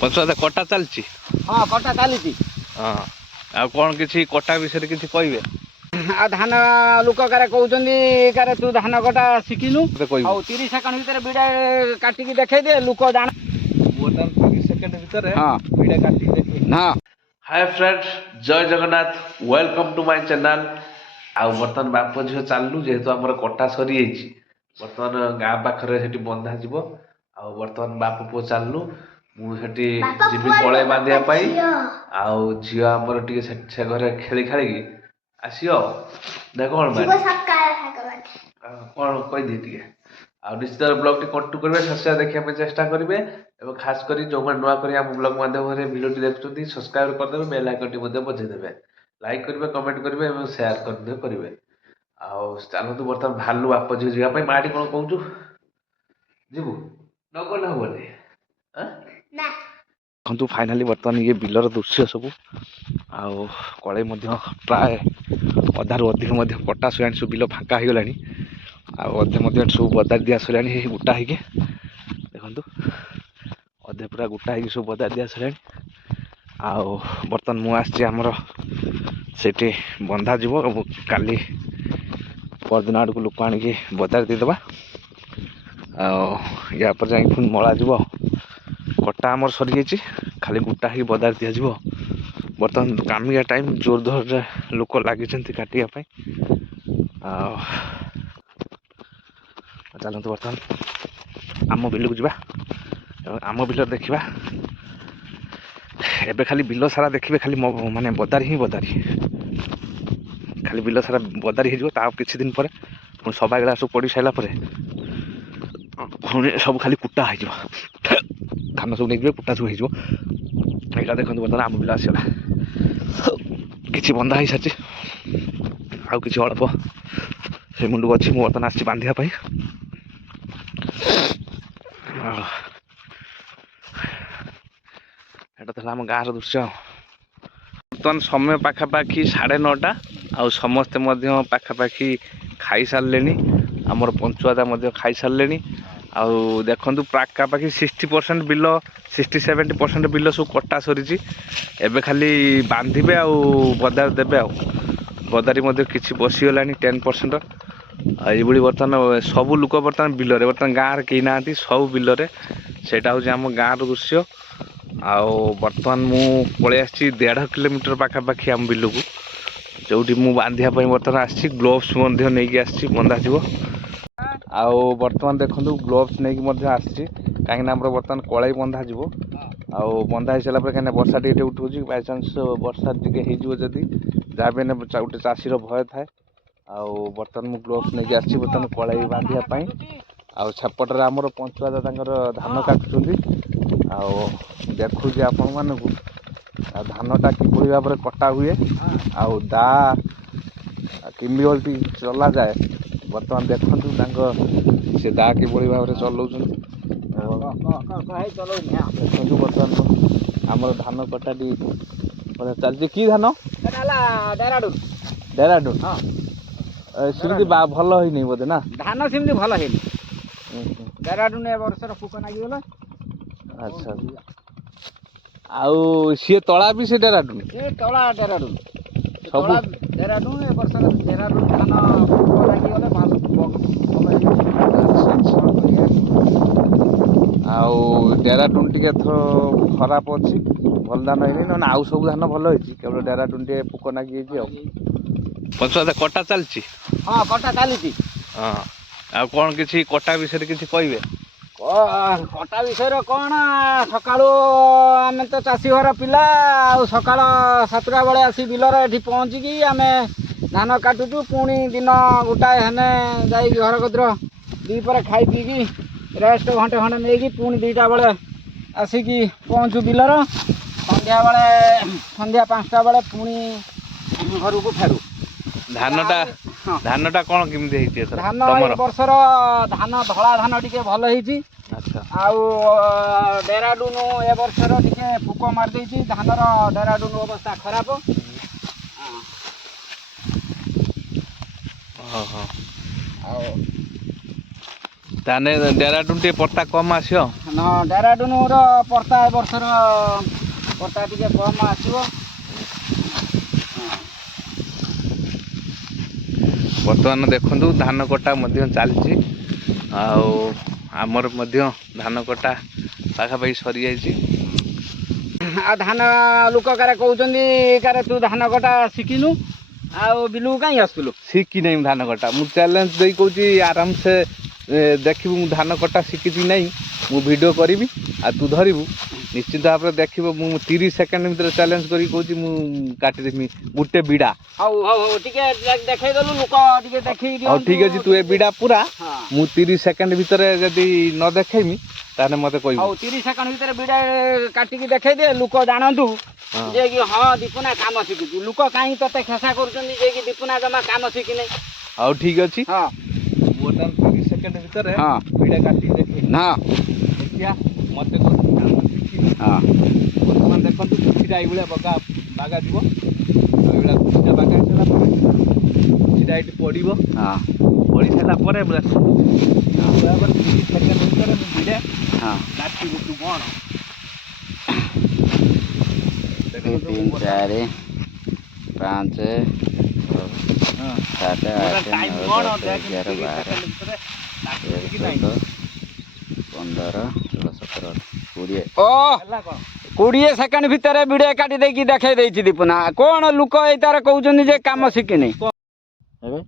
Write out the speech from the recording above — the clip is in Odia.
ପଞ୍ଚୁଆଦା କଟା ଚାଲିଛି। ହଁ କଟା ଚାଲିଛି। ହଁ ଆଉ କ'ଣ କିଛି କଟା ବିଷୟରେ କିଛି କହିବେ? ଆଉ ଧାନ ଲୋକ କାରେ କହୁଛନ୍ତି କାରେ ତୁ ଧାନ କଟା ଶିଖିନୁ। ମତେ କହିବୁ। ଆଉ 30 ସେକେଣ୍ଡ ଭିତରେ ବିଡ଼ା କାଟିକି ଦେଖେଇ ଦେ ଲୋକ ଜାଣ। ବର୍ତ୍ତମାନ 30 ସେକେଣ୍ଡ ଭିତରେ ହଁ ବିଡ଼ା କାଟିକି ଦେଖେଇବି। ହଁ ହାଏ ଫ୍ରେଣ୍ଡ, ଜୟ Jagannath, welcome to my channel. ଆଉ ବର୍ତ୍ତମାନ ବାପ ଝିଅ ଚାଲିଲୁ, ଯେହେତୁ ଆମର କଟା ସରିଯାଇଛି। ବର୍ତ୍ତମାନ ଗାଁ ପାଖରେ ସେଠି ବନ୍ଧା ଯିବ। ଆଉ ବର୍ତ୍ତମାନ ବାପ ପୁଅ ଚାଲିଲୁ। ମୁଁ ସେଠି ଯିବି କଳେଇ ବାନ୍ଧିବା ପାଇଁ। ଆଉ ଝିଅ ଆମର ଟିକେ ସେ ଘରେ ଖେଳି ଖେଳିକି ଆସିବ। ଦେଖ କ'ଣ କ'ଣ କହିଦିଏ ଟିକେ। ଆଉ ନିଶ୍ଚିତ ବ୍ଲଗ୍ଟି କଣ୍ଟିନ୍ୟୁ କରିବେ, ଶେଷ ଦେଖିବା ପାଇଁ ଚେଷ୍ଟା କରିବେ। ଏବଂ ଖାସ୍ କରି ଯେଉଁମାନେ ନୂଆ କରି ଆମ ବ୍ଲଗ୍ ମାଧ୍ୟମରେ ଭିଡ଼ିଓଟି ଦେଖୁଛନ୍ତି, ସବସ୍କ୍ରାଇବ୍ କରିଦେବେ, ବେଲ୍ ଆଇକନ୍ଟି ମଧ୍ୟ ବଜାଇଦେବେ। ଲାଇକ୍ କରିବେ, କମେଣ୍ଟ କରିବେ ଏବଂ ସେୟାର ମଧ୍ୟ କରିବେ। ଆଉ ଚାଲନ୍ତୁ ବର୍ତ୍ତମାନ ଭାଲୁ ବାପ ଝିଅ ଯିବା ପାଇଁ। ମାଆଟି କ'ଣ କହୁଛୁ? ଯିବୁ ନ ଗଲେ ହବନି। ଦେଖନ୍ତୁ ଫାଇନାଲି ବର୍ତ୍ତମାନ ଇଏ ବିଲର ଦୃଶ୍ୟ ସବୁ। ଆଉ କଳେଇ ମଧ୍ୟ ପ୍ରାୟ ଅଧାରୁ ଅଧିକ ମଧ୍ୟ କଟା ସରିଲାଣି, ସବୁ ବିଲ ଫାଙ୍କା ହେଇଗଲାଣି। ଆଉ ଅଧେ ମଧ୍ୟ ସବୁ ବଦାରି ଦିଆ ସରିଲାଣି ଗୋଟା ହେଇକି। ଦେଖନ୍ତୁ ଅଧେ ପୁରା ଗୋଟା ହେଇକି ସବୁ ବଦାରି ଦିଆ ସରିଲାଣି। ଆଉ ବର୍ତ୍ତମାନ ମୁଁ ଆସିଛି ଆମର ସେଠି ବନ୍ଧା ଯିବ। କାଲି ପରଦିନ ଆଡ଼କୁ ଲୋକ ଆଣିକି ବଦାରି ଦେଇଦେବା। ଆଉ ୟା ପରେ ଯାଇକି ପୁଣି ମଳା ଯିବ। କଟା ଆମର ସରିଯାଇଛି, ଖାଲି ଗୋଟା ହେଇକି ବଦାରି ଦିଆଯିବ। ବର୍ତ୍ତମାନ କାମିଆ ଟାଇମ୍, ଜୋରଦାରରେ ଲୋକ ଲାଗିଛନ୍ତି କାଟିବା ପାଇଁ। ଆଉ ଚାଲନ୍ତୁ ବର୍ତ୍ତମାନ ଆମ ବିଲକୁ ଯିବା ଏବଂ ଆମ ବିଲରେ ଦେଖିବା। ଏବେ ଖାଲି ବିଲ ସାରା ଦେଖିବେ, ଖାଲି ମାନେ ବଦାରି ହିଁ ବଦାରି। ଖାଲି ବିଲ ସାରା ବଦାରି ହେଇଯିବ। ତା କିଛି ଦିନ ପରେ ପୁଣି ସବା ଗିଳା ସବୁ ପଡ଼ି ସାରିଲା ପରେ ପୁଣି ସବୁ ଖାଲି କୁଟା ହେଇଯିବ। ଧାନ ସବୁ ନେଇଯିବେ, କୁଟା ସବୁ ହେଇଯିବ। ଏଇଟା ଦେଖନ୍ତୁ ବର୍ତ୍ତମାନ ଆମ ବିଲ ଆସିଗଲା। କିଛି ବନ୍ଧା ହେଇସାରିଛି, ଆଉ କିଛି ଅଳ୍ପ ସେ ମୁଣ୍ଡକୁ ଅଛି। ମୁଁ ବର୍ତ୍ତମାନ ଆସିଛି ବାନ୍ଧିବା ପାଇଁ। ଏଇଟା ଥିଲା ଆମ ଗାଁର ଦୃଶ୍ୟ। ବର୍ତ୍ତମାନ ସମୟ ପାଖାପାଖି 9:30। ଆଉ ସମସ୍ତେ ମଧ୍ୟ ପାଖାପାଖି ଖାଇସାରିଲେଣି। ଆମର ପଞ୍ଚୁଆଦା ମଧ୍ୟ ଖାଇସାରିଲେଣି। ଆଉ ଦେଖନ୍ତୁ ପାଖାପାଖି 60% ବିଲ, 60-70% ବିଲ ସବୁ କଟା ସରିଛି। ଏବେ ଖାଲି ବାନ୍ଧିବେ ଆଉ ବଦାରି ଦେବେ। ଆଉ ବଦାରି ମଧ୍ୟ କିଛି ବସିଗଲାଣି 10%। ଆଉ ଏଇଭଳି ବର୍ତ୍ତମାନ ସବୁ ଲୋକ ବର୍ତ୍ତମାନ ବିଲରେ, ବର୍ତ୍ତମାନ ଗାଁରେ କେହି ନାହାନ୍ତି, ସବୁ ବିଲରେ। ସେଇଟା ହେଉଛି ଆମ ଗାଁର ଦୃଶ୍ୟ। ଆଉ ବର୍ତ୍ତମାନ ମୁଁ ପଳେଇ ଆସିଛି 1.5 କିଲୋମିଟର ପାଖାପାଖି ଆମ ବିଲକୁ, ଯେଉଁଠି ମୁଁ ବାନ୍ଧିବା ପାଇଁ ବର୍ତ୍ତମାନ ଆସିଛି। ଗ୍ଲୋଭ୍ସ ମଧ୍ୟ ନେଇକି ଆସିଛି, ବନ୍ଧାଯିବ। ଆଉ ବର୍ତ୍ତମାନ ଦେଖନ୍ତୁ ଗ୍ଲୋଭ୍ସ ନେଇକି ମଧ୍ୟ ଆସିଛି, କାହିଁକିନା ଆମର ବର୍ତ୍ତମାନ କଳେଇ ବନ୍ଧା ଯିବ। ଆଉ ବନ୍ଧା ହେଇସାରିଲା ପରେ, କାହିଁକିନା ବର୍ଷା ଟିକେ ଉଠଉଛି, ବାଇଚାନ୍ସ ବର୍ଷା ଟିକେ ହେଇଯିବ ଯଦି, ଯାହା ବି ହେଲେ ଗୋଟେ ଚାଷୀର ଭୟ ଥାଏ। ଆଉ ବର୍ତ୍ତମାନ ମୁଁ ଗ୍ଲୋଭ୍ସ ନେଇକି ଆସିଛି ବର୍ତ୍ତମାନ କଳେଇ ବାନ୍ଧିବା ପାଇଁ। ଆଉ ସେପଟରେ ଆମର ପଞ୍ଚୁଆଦା ତାଙ୍କର ଧାନ କାଟୁଛନ୍ତି। ଆଉ ଦେଖୁଛି ଆପଣମାନଙ୍କୁ ଆଉ ଧାନଟା କିଭଳି ଭାବରେ କଟା ହୁଏ, ଆଉ ଦା କେମିତି ଚଲାଯାଏ। ବର୍ତ୍ତମାନ ଦେଖନ୍ତୁ ତାଙ୍କ ସେ ଦା କିଭଳି ଭାବରେ ଚଲାଉଛନ୍ତି। ଦେଖନ୍ତୁ ବର୍ତ୍ତମାନ ଆମର ଧାନ କଟାଟି ଚାଲିଛି। କି ଧାନ? ଡେରାଡୁନ। ସେମିତି ଭଲ ହେଇନି ବୋଧେ ନା? ଧାନ ସେମିତି ଭଲ ହେଇନି। ଡେରାଡୁନ ଏ ବର୍ଷର ପୋକ ଲାଗିଗଲା। ଆଚ୍ଛା। ଆଉ ସିଏ ତଳା ବି ସେ ଡେରାଡୁନ? ଏ ତଳା ଡେରାଡୁନ। ସବୁ ଡେରାଡୁନ ଏ ବର୍ଷର ଡେରାଡୁନ ଧାନ ପୋକ ଲାଗିଗଲେ ଆଉ ଡେରାଡୁନ ଟିକେ ଏଥର ଖରାପ ଅଛି, ଭଲ ଧାନ ହେଇନି। ନହେଲେ ଆଉ ସବୁ ଧାନ ଭଲ ହେଇଛି, କେବଳ ଡେରାଡୁନ ଟିକେ ପୋକ ଲାଗିଯାଇଛି। ଆଉ ପଞ୍ଚୁଆଦା କଟା ଚାଲିଛି? ହଁ କଟା ଚାଲିଛି। ହଁ ଆଉ କ'ଣ କିଛି କଟା ବିଷୟରେ କିଛି କହିବେ? କଟା ବିଷୟରେ କ'ଣ, ସକାଳୁ ଆମେ ତ ଚାଷୀ ଘର ପିଲା। ଆଉ ସକାଳ 7ଟା ବେଳେ ଆସି ବିଲରେ ଏଠି ପହଞ୍ଚିକି ଆମେ ଧାନ କାଟୁଛୁ। ପୁଣି ଦିନ ଗୋଟାଏ ହେଲେ ଯାଇକି ଘର କତିର ଦ୍ୱିପହରେ ଖାଇ ପିଇକି ରେଷ୍ଟ ଘଣ୍ଟେ ଖଣ୍ଡେ ନେଇକି ପୁଣି 2ଟା ବେଳେ ଆସିକି ପହଞ୍ଚୁ ବିଲର। ସନ୍ଧ୍ୟା 5ଟା ବେଳେ ପୁଣି ଘରକୁ ଫେରୁ। ଧାନଟା କ'ଣ କେମିତି ହେଇଛି ଏଥର? ଧାନ ଏ ବର୍ଷର ଧାନ ଧଳା ଧାନ ଟିକେ ଭଲ ହେଇଛି। ଆଚ୍ଛା। ଆଉ ଡେରାଡୁନ ଏ ବର୍ଷର ଟିକେ ପୋକ ମାରିଦେଇଛି ଧାନର। ଡେରାଡୁନ ଅବସ୍ଥା ଖରାପ। ଓହୋ। ଆଉ ତାହେଲେ ଡେରାଡୁନ ଟିକେ ପର୍ତ୍ତା କମ୍ ଆସିବ। ହଁ ଡେରାଡୁନର ପର୍ତ୍ତା ଏ ବର୍ଷର ପର୍ତ୍ତା ଟିକେ କମ୍ ଆସିବ। ବର୍ତ୍ତମାନ ଦେଖନ୍ତୁ ଧାନ କଟା ମଧ୍ୟ ଚାଲିଛି ଆଉ ଆମର ମଧ୍ୟ ଧାନ କଟା ପାଖାପାଖି ସରିଯାଇଛି। ଆଉ ଧାନ ଲୋକ କାରେ କହୁଛନ୍ତି କାରେ ତୁ ଧାନ କଟା ଶିଖିନୁ ଆଉ ବିଲକୁ କାହିଁ ଆସୁଥିଲୁ? ଶିଖି ନାହିଁ ମୁଁ ଧାନ କଟା। ମୁଁ ଚ୍ୟାଲେଞ୍ଜ ଦେଇ କହୁଛି ଆରାମସେ ଦେଖିବୁ ମୁଁ ଧାନ କଟା ଶିଖିଛି ନାହିଁ, ମୁଁ ଭିଡ଼ିଓ କରିବି ଆଉ ତୁ ଧରିବୁ ନିଶ୍ଚିତ ଭାବରେ ଦେଖିବ। ମୁଁ 30 ସେକେଣ୍ଡ ଭିତରେ ଚ୍ୟାଲେଞ୍ଜ କରିକି କହୁଛି ମୁଁ କାଟିଦେବି ଗୋଟେ ବିଡ଼ା। ହଉ ହଉ ହଉ ଟିକେ ଦେଖେଇଦେଲୁ ଲୋକ ଟିକେ ଦେଖେଇ ହଉ ଠିକ୍ ଅଛି, ତୁ ଏ ବିଡ଼ା ପୁରା ହଁ ମୁଁ 30 ସେକେଣ୍ଡ ଭିତରେ ଯଦି ନ ଦେଖେଇମି ତାହେଲେ ମୋତେ କହିବୁ। ହଉ 30 ସେକେଣ୍ଡ ଭିତରେ ବିଡ଼ା କାଟିକି ଦେଖେଇ ଦେ, ଲୋକ ଜାଣନ୍ତୁ ଯେ କି ହଁ ଦୀପୁନା କାମ ଶିଖୁଛୁ। ଲୋକ କାହିଁ ତତେ ଖେସା କରୁଛନ୍ତି ଯେ କି ଦୀପୁନା ଜମା କାମ ଶିଖିନି। ହଉ ଠିକ୍ ଅଛି, ହଁ ମୁଁ ବର୍ତ୍ତମାନ 30 ସେକେଣ୍ଡ ଭିତରେ ହଁ ବିଡ଼ା କାଟିକି ଦେଖେଇବି। ହଁ ଦେଖିଆ ମୋତେ କହୁଛି କାମ ଶିଖିନି। ହଁ ବର୍ତ୍ତମାନ ଦେଖନ୍ତୁ କୁଚିଟା ଏଇଭଳିଆ ବାଗା ଯିବ। ଆଉ ଏଇଭଳିଆ କୁଚିଟା ବାଗା ହେଇସାରିଲା ପରେ କୁଚିଟା ଏଇଠି ପଡ଼ିବ। ହଁ ପଡ଼ି ସାରିଲା ପରେ ଭାବରେ 30 ସେକେଣ୍ଡ ଭିତରେ ମୁଁ ବିଡ଼ା ହଁ କାଟିବୁ। ତୁ କ'ଣ 2 3 4 5 7 8 ଟାଇମ୍ 9 କ'ଣ 10 ଦେଖ 11 30 12 ସେକେଣ୍ଡ ଭିତରେ କାଟିବି କି 13 ନାହିଁ 14 16 17 20 ହେଲା କ'ଣ? 20 ସେକେଣ୍ଡ ଭିତରେ ଭିଡ଼ିଓ କାଟି ଦେଇକି ଦେଖେଇ ଦେଇଛି ଦୀପୁନା। କ'ଣ ଲୋକ ଏଇଟାରେ କହୁଛନ୍ତି ଯେ କାମ ଶିଖିନି। ଏବେ